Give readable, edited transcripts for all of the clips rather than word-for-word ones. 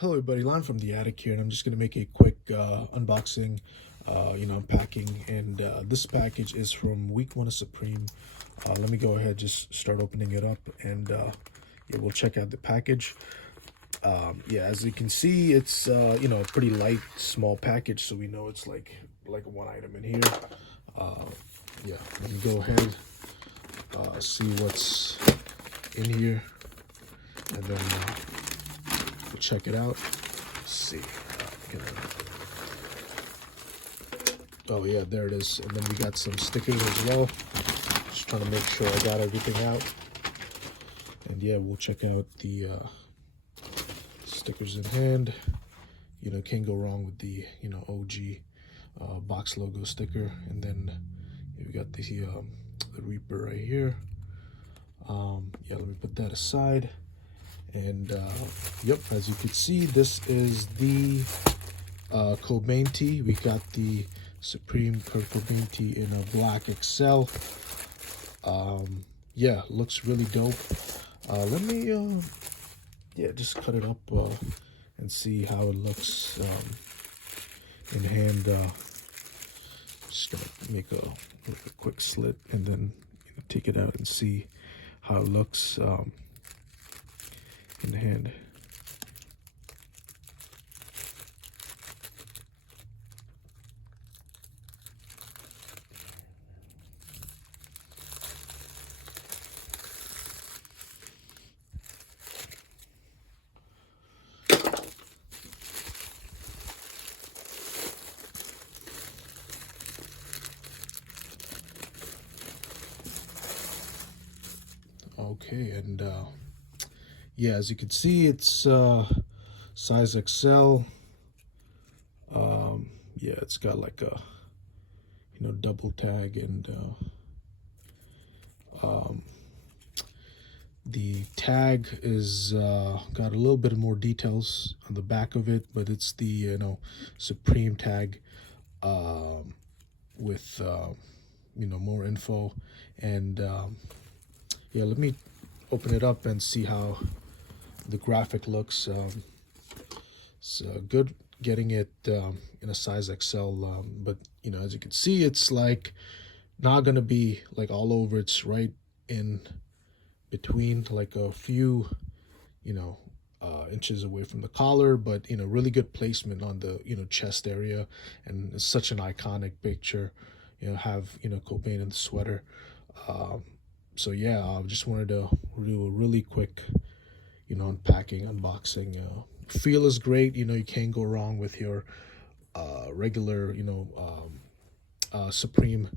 Hello everybody, Lon from the attic here, and I'm just going to make a quick unboxing, unpacking, and this package is from week 1 of Supreme. Let me go ahead, just start opening it up, and yeah, we'll check out the package. Yeah, as you can see, it's a pretty light, small package, so we know it's like one item in here. Yeah, let me go ahead, see what's in here, and then we'll check it out. Let's see. Oh yeah, there it is. And then we got some stickers as well. Just trying to make sure I got everything out. And yeah, we'll check out the stickers in hand. Can't go wrong with the OG box logo sticker. And then we got the Reaper right here. Yeah, let me put that aside. And yep, as you can see, this is the Cobain Tee. We got the Supreme Kurt Cobain Tee in a black XL. Yeah, looks really dope. Let me just cut it up and see how it looks in hand. Just gonna make a quick slit and then take it out and see how it looks in hand. Okay, and yeah, as you can see, it's size XL. Yeah, it's got like a double tag, and the tag is got a little bit more details on the back of it, but it's the Supreme tag with more info. And yeah, let me open it up and see how the graphic looks. It's good getting it in a size XL, but as you can see, it's like not gonna be like all over. It's right in between, like a few inches away from the collar, but really good placement on the chest area. And it's such an iconic picture, have Cobain in the sweater. So yeah, I just wanted to do a really quick unpacking, unboxing. Feel is great. You can't go wrong with your regular Supreme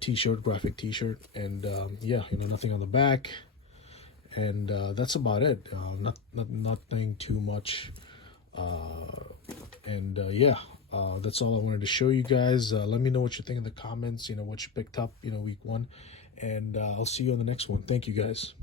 t-shirt, graphic t-shirt. And yeah, nothing on the back, and that's about it. Nothing too much. And yeah, that's all I wanted to show you guys. Let me know what you think in the comments, what you picked up week 1, and I'll see you on the next one. Thank you guys.